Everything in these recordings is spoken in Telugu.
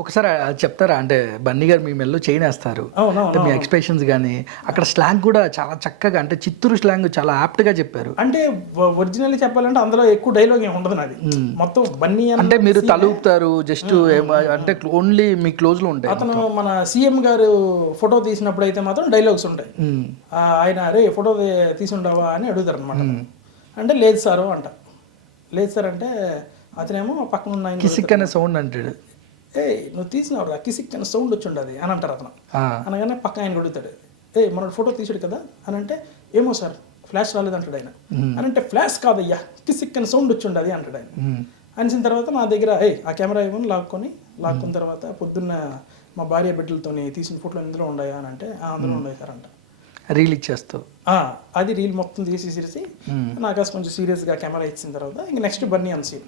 ఒకసారి అది చెప్తారా? అంటే బన్నీ గారు మీ మెల్లో చైన్ వేస్తారు, అంటే మీ ఎక్స్ప్రెషన్స్ కానీ అక్కడ స్లాంగ్ కూడా చాలా చక్కగా, అంటే చిత్తూరు స్లాంగ్ చాలా యాప్ట్గా చెప్పారు. అంటే ఒరిజినల్ చెప్పాలంటే అందులో ఎక్కువ డైలాగ్ ఏమి ఉండదు నాది, మొత్తం బన్నీ అంటే మీరు తలుపుతారు జస్ట్, అంటే ఓన్లీ మీ క్లోజ్లో ఉంటాయి. అతను మన సీఎం గారు ఫోటో తీసినప్పుడు అయితే మాత్రం డైలాగ్స్ ఉంటాయి. ఆయన అరే ఫోటో తీసి ఉండవా అని అడుగుతారు అనమాట. అంటే లేదు సారు అంట. లేదు సార్ అంటే అతనేమో పక్కన ఉన్న ఆయన కిసిక్ అనే సౌండ్ అంటాడు. నువ్వు తీసినవరా కిసిక్ అనే సౌండ్ వచ్చి ఉండదు అని అంటారు అతను. అనగానే పక్క ఆయన అడుగుతాడు, మన ఫోటో తీసాడు కదా అని అంటే, ఏమో సార్ ఫ్లాష్ రాలేదు అంటాడు ఆయన. అని అంటే ఫ్లాష్ కాదయ్యా కిసిక్ అనే సౌండ్ వచ్చి ఉండదు అంటాడు ఆయన. అనిసిన తర్వాత నా దగ్గర ఆ కెమెరా ఇవ్వని లాక్కున్న తర్వాత పొద్దున్న మా భార్య బిడ్డలతో తీసిన ఫోటోలు ఇందులో ఉన్నాయా అని అంటే అందులో ఉన్నాయి సార్ అంట. రీల్ ఇచ్చేస్తావు? అది రీల్ మొత్తం తీసేసి నాకు కొంచెం సీరియస్గా కెమెరా ఇచ్చిన తర్వాత ఇంక నెక్స్ట్ బన్నీ అన్న సీన్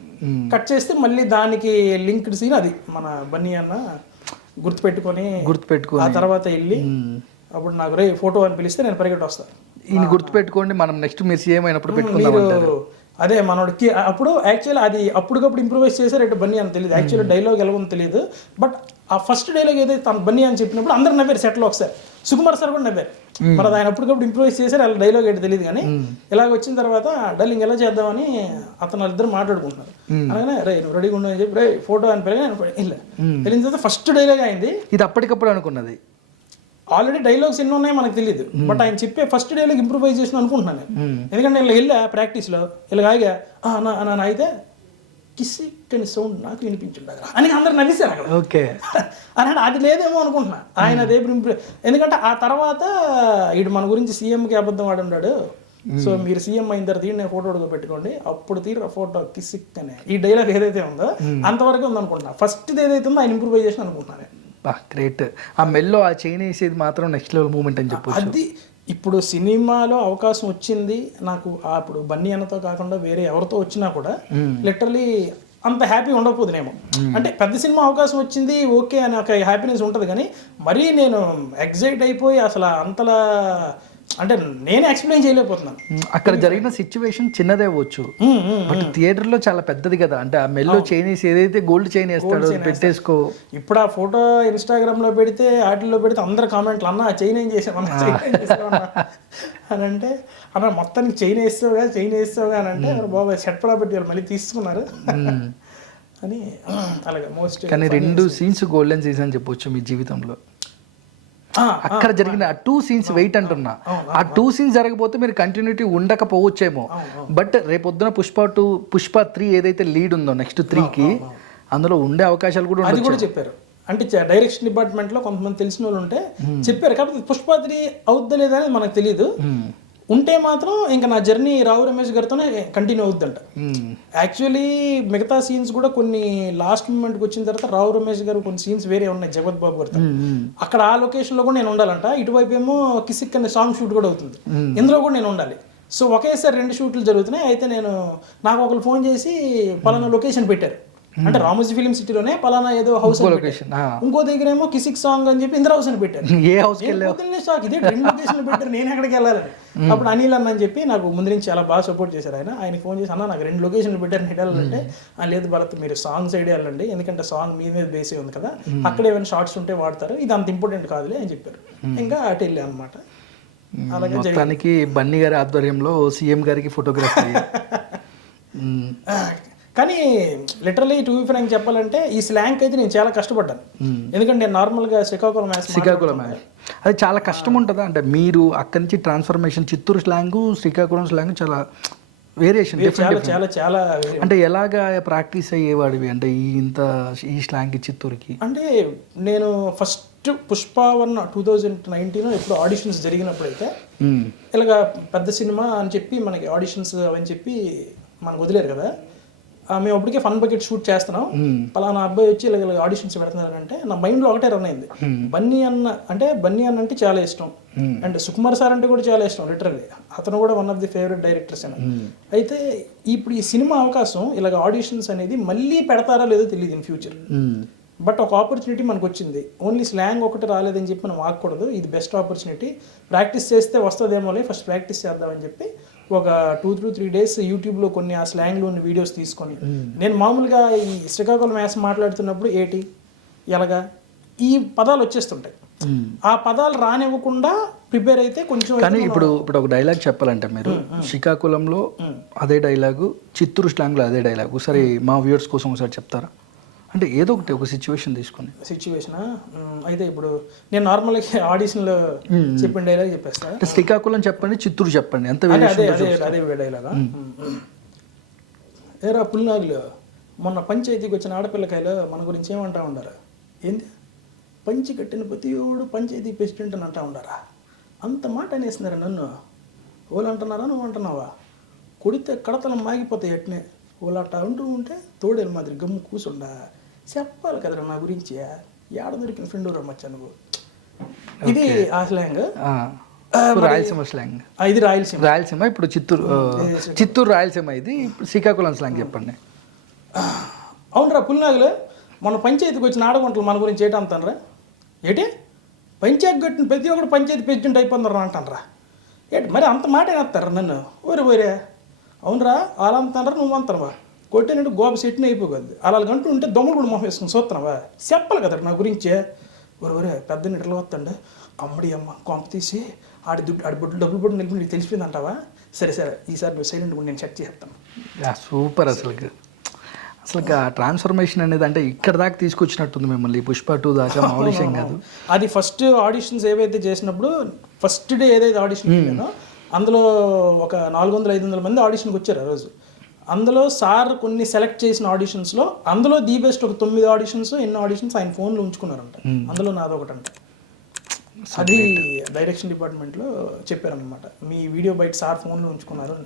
కట్ చేస్తే మళ్ళీ దానికి లింక్డ్ సీన్ అది మన బన్నీ అన్న గుర్తుపెట్టుకొని ఆ తర్వాత వెళ్ళి అప్పుడు నాకు రే ఫోటో అని పిలిస్తే నేను పరిగెట్టి వస్తాను. ఈయన గుర్తుపెట్టుకోండి, మనం నెక్స్ట్ మీరు సీఎం అయినప్పుడు పెట్టుకుందాం. అదే మనోడికి అప్పుడు యాక్చువల్లీ అది అప్పటికప్పుడు ఇంప్రూవైజ్ చేశారు అంటే బన్నీ అని తెలియదు. యాక్చువల్లీ డైలాగ్ ఎలా ఉందో తెలియదు, బట్ ఆ ఫస్ట్ డైలాగ్ ఏదైతే తన బన్నీ అని చెప్పినప్పుడు అందరు నవ్వారు సెట్లో. ఒకసారి సుకుమార్ సార్ కూడా నవ్వారు. మరి ఆయన అప్పటికప్పుడు ఇంప్రూవైజ్ చేశారు, అలా డైలాగ్ ఏంటి తెలియదు. కానీ ఇలాగ వచ్చిన తర్వాత డైలింగ్ ఎలా చేద్దామని అతను ఇద్దరు మాట్లాడుకుంటున్నారు. అలాగే రే నువ్వు రెడీగా ఉండవు అని చెప్పి రే ఫోటో అని వెళ్ళిన తర్వాత ఫస్ట్ డైలాగ్ అయింది. ఇది అప్పటికప్పుడు అనుకున్నది. ఆల్రెడీ డైలాగ్స్ ఎన్ని ఉన్నాయో మనకు తెలియదు, బట్ ఆయన చెప్పే ఫస్ట్ డైలాగ్ ఇంప్రూవైజ్ చేసిన అనుకుంటున్నాను నేను. ఎందుకంటే నేను వెళ్ళా ప్రాక్టీస్లో ఇలా ఆగా అన్న అయితే కిసిక్ అని సౌండ్ నాకు వినిపించుండదు అని అందరు నవ్వేశారు అక్కడ. ఓకే అని అది లేదేమో అనుకుంటున్నా ఆయన అదే. ఎందుకంటే ఆ తర్వాత ఇటు మన గురించి సీఎంకి అబద్ధం ఆడున్నాడు, సో మీరు సీఎం అయిన తర్వాత నేను ఫోటో పెట్టుకోండి అప్పుడు తీర ఫోటో కిసిక్ అనే ఈ డైలాగ్ ఏదైతే ఉందో అంతవరకు ఉంది అనుకుంటున్నా. ఫస్ట్ ఏదైతే ఉందో ఆయన ఇంప్రూవైజేషన్ అనుకుంటున్నాను. గ్రేట్. ఆ మెల్లో ఆ చైన్ వేసేది మాత్రం నెక్స్ట్ లెవెల్ మూమెంట్ అని చెప్పొచ్చు. అది ఇప్పుడు సినిమాలో అవకాశం వచ్చింది నాకు, అప్పుడు బన్నీ అన్నతో కాకుండా వేరే ఎవరితో వచ్చినా కూడా లిటరలీ అంత హ్యాపీ ఉండకపోదునేమో. అంటే పెద్ద సినిమా అవకాశం వచ్చింది ఓకే అని ఒక హ్యాపీనెస్ ఉంటుంది, కానీ మరీ నేను ఎగ్జైట్ అయిపోయి అసలు అంతలా అంటే నేనే ఎక్స్ప్లెయిన్ చేయలేకపోతున్నాను. అక్కడ జరిగిన సిచ్యువేషన్ చిన్నదే అవ్వచ్చు, బట్ థియేటర్ లో చాలా పెద్దది కదా. అంటే ఆ మెల్లో చైన్ వేసి ఏదైతే గోల్డ్ చైన్ వేస్తాడో పెట్టేసుకో. ఇప్పుడు ఆ ఫోటో ఇన్స్టాగ్రామ్ లో పెడితే వాటిల్లో పెడితే అందరు కామెంట్లు అన్న చైన్ ఏం చేసామన్నా అని అంటే అన్న మొత్తానికి చైన్ వేస్తావుగా అని అంటే బాబాయ్ సెట్ కూడా పెట్టి మళ్ళీ తీసుకున్నారు అని. అలాగే మోస్ట్ కానీ 2 సీన్స్ గోల్డెన్ సీన్స్ అని చెప్పొచ్చు మీ జీవితంలో. అక్కడ జరిగిన ఆ 2 సీన్స్ వెయిట్ అంటున్నా. ఆ 2 సీన్స్ జరగకపోతే మీరు కంటిన్యూటీ ఉండకపోవచ్చేమో, బట్ రేపొద్దున పుష్ప 3 ఏదైతే లీడ్ ఉందో నెక్స్ట్ 3కి అందులో ఉండే అవకాశాలు కూడా అది కూడా చెప్పారు. అంటే డైరెక్షన్ డిపార్ట్మెంట్ లో కొంతమంది తెలిసిన వాళ్ళు ఉంటే చెప్పారు, కాబట్టి పుష్ప 3 అవుద్దా లేదా అనేది మనకు తెలియదు. ఉంటే మాత్రం ఇంకా నా journey Rao Ramesh గారితోనే continue అవుద్దంట. Actually మిగతా సీన్స్ కూడా కొన్ని లాస్ట్ మూమెంట్కి వచ్చిన తర్వాత రావు రమేష్ గారు కొన్ని సీన్స్ వేరే ఉన్నాయి జగత్ బాబు గారితో, అక్కడ ఆ లొకేషన్ లో కూడా నేను ఉండాలంట. ఇటువైపు ఏమో కిసిక్ అనే సాంగ్ షూట్ కూడా అవుతుంది, ఇందులో కూడా నేను ఉండాలి. సో ఒకేసారి 2 షూట్లు జరుగుతున్నాయి. అయితే నాకు ఒకరు ఫోన్ చేసి పలానా లొకేషన్ పెట్టారు, అంటే రామోజీ ఫిలిం సిటీలోనే పలానా ఏదో హౌస్ లొకేషన్, ఇంకో దగ్గర ఏమో కిసిక్ సాంగ్ అని చెప్పి ఇందిరా హౌస్ అని పెట్టారు. ఏ హౌస్ ఇదే డ్రీమ్ లొకేషన్ పెట్టారు, నేను ఎక్కడికి వెళ్ళాలని. అప్పుడు అనిల్ అన్న అని చెప్పి నాకు ముందు నుంచి చాలా బాగా సపోర్ట్ చేశారు. ఆయనకి ఫోన్ చేసి అన్న నాకు 2 లొకేషన్లు పెట్టారు వెళ్ళాలంటే, లేదు భరత్ మీరు సాంగ్ సైడ్ వెళ్ళండి, ఎందుకంటే సాంగ్ మీద బేసే ఉంది కదా, అక్కడ ఏమైనా షార్ట్స్ ఉంటే వాడతారు, ఇది అంత ఇంపార్టెంట్ కాదులే అని చెప్పారు. ఇంకా అటు వెళ్ళా అనమాట. అలాగే మొత్తానికి బన్నీ గారి ఆధ్వర్యంలో సీఎం గారికి ఫోటోగ్రఫీ. కానీ లిటరలీ టు బి ఫ్రాంక్ చెప్పాలంటే ఈ స్లాంగ్ అయితే నేను చాలా కష్టపడ్డాను. ఎందుకంటే నేను నార్మల్గా శ్రీకాకుళం అది చాలా కష్టం ఉంటుందా? అంటే మీరు అక్కడి నుంచి transformation Chittoor slang Srikakulam slang చాలా వేరియేషన్, చాలా చాలా అంటే ఎలాగా ప్రాక్టీస్ అయ్యేవాడివి అంటే ఈ స్లాంగ్ చిత్తూరుకి? అంటే నేను ఫస్ట్ పుష్ప 1 2019 ఎప్పుడు ఆడిషన్స్ జరిగినప్పుడు అయితే ఇలాగా పెద్ద సినిమా అని చెప్పి మనకి ఆడిషన్స్ అవని చెప్పి మనకు వదిలేరు కదా. మేము అప్పటికే ఫన్ బకెట్ షూట్ చేస్తున్నాం, పలానా అబ్బాయి వచ్చి ఇలా ఆడిషన్స్ పెడుతున్నారు అంటే నా మైండ్లో ఒకటే రన్ అయింది, బన్నీ అన్న అంటే చాలా ఇష్టం, అండ్ సుకుమార్ సార్ అంటే కూడా చాలా ఇష్టం. లిటరల్లీ అతను కూడా one of the favourite directors అని. అయితే ఇప్పుడు ఈ సినిమా అవకాశం ఇలాగ ఆడిషన్స్ అనేది మళ్ళీ పెడతారా లేదో తెలియదు ఇన్ ఫ్యూచర్, బట్ ఒక ఆపర్చునిటీ మనకు వచ్చింది. ఓన్లీ స్లాంగ్ ఒకటి రాలేదని చెప్పి మనం ఆగకూడదు, ఇది బెస్ట్ ఆపర్చునిటీ, ప్రాక్టీస్ చేస్తే వస్తుందేమోలే, ఫస్ట్ ప్రాక్టీస్ చేద్దామని చెప్పి ఒక 2-3 days యూట్యూబ్లో కొన్ని ఆ స్లాంగ్లో ఉన్న వీడియోస్ తీసుకొని, నేను మామూలుగా ఈ శ్రీకాకుళం యాస మాట్లాడుతున్నప్పుడు ఏటి ఎలాగా ఈ పదాలు వచ్చేస్తుంటాయి. ఆ పదాలు రానివ్వకుండా ప్రిపేర్ అయితే కొంచెం. కానీ ఇప్పుడు ఒక డైలాగ్ చెప్పాలంటే మీరు శ్రీకాకుళంలో అదే డైలాగు, చిత్తూరు స్లాంగ్లో అదే డైలాగు, సరే మా వ్యూవర్స్ కోసం ఒకసారి చెప్తారా? అంటే ఏదో ఒకటి ఒక సిచ్యువేషన్ తీసుకొని. సిచ్యువేషన్ అయితే ఇప్పుడు నేను నార్మల్గా ఆడిషన్లో చెప్పిన డైలాగ్ చెప్పేస్తా. అంటే శ్రీకాకుళం చెప్పండి, చిత్తూరు చెప్పండి, ఎంత అదే డైలాగా. ఏరా పుల్నాగులు, మొన్న పంచాయతీకి వచ్చిన ఆడపిల్లకాయలు మన గురించి ఏమంటా ఉండారా? ఏంది పంచి కట్టిన ప్రతియోడు పంచాయతీ ప్రెసిడెంట్ అని అంటా ఉండారా? అంత మాట అనేసినారా నన్ను? వాళ్ళు అంటున్నారా, నువ్వు అంటున్నావా? కొడితే కడతలం మాగిపోతాయి ఎట్నే. వాళ్ళు అట్టా అంటూ ఉంటే తోడేలు మాదిరి గమ్ము కూసుండా చెప్పాలి కదరా నా గురించి. ఏడ దొరికిన ఫ్రెండ్ రమ్మచ్చా నువ్వు. ఇది ఆ స్లాంగ్. రాయలసీమ స్లాంగ్. ఇది రాయలసీమ. ఇప్పుడు చిత్తూరు రాయలసీమ. ఇది ఇప్పుడు శ్రీకాకుళం స్లాంగ్ చెప్పండి. అవునరా పుల్నాగులు, మన పంచాయతీకి వచ్చిన ఆడగుంటలు మన గురించి ఏట అంటానరా? ఏటి పంచాయతీ కట్టిన ప్రతి ఒక్కరు పంచాయతీ ప్రెసిడెంట్ అయిపోతున్నారా అంటానరా? ఏటి మరి అంత మాట వేస్తారా నన్ను? ఓరే అవునరా అలా అంటానరా, నువ్వు అంటావా? కొట్టినట్టు గోప సెట్ని అయిపోతుంది. అలా గంటూ ఉంటే దొమ్మలు కూడా మొహం వేసుకుని చూస్తున్నావా? చెప్పాలి కదా నా గురించే. ఒరే పెద్ద నిటలు వస్తాండే అమ్మడి అమ్మ కొంప తీసి ఆడి బొడ్డు డబ్బులు బొడ్డు నిలిపి నీకు తెలిసిపోయింది అంటావా? సరే ఈసారి నువ్వు సైలెంట్ కూడా నేను చెక్ చేస్తాను. సూపర్. అసలు ట్రాన్స్ఫర్మేషన్ అనేది అంటే ఇక్కడ దాకా తీసుకొచ్చినట్టుంది మిమ్మల్ని, పుష్ప 2 దాకా. ఆడిషన్ కాదు అది, ఫస్ట్ ఆడిషన్స్ ఏవైతే చేసినప్పుడు ఫస్ట్ డే ఏదైతే ఆడిషన్ వెళ్ళానో అందులో ఒక 400-500 మంది ఆడిషన్కి వచ్చారు ఆ రోజు. అందులో సార్ కొన్ని సెలెక్ట్ చేసిన ఆడిషన్స్లో అందులో ది బెస్ట్ ఒక 9 ఆడిషన్స్ ఎన్నో ఆడిషన్స్ ఆయన ఫోన్లో ఉంచుకున్నారంట. అందులో నాదొకటంట. అది డైరెక్షన్ డిపార్ట్మెంట్లో చెప్పారనమాట, మీ వీడియో బయట సార్ ఫోన్లో ఉంచుకున్నారు అని.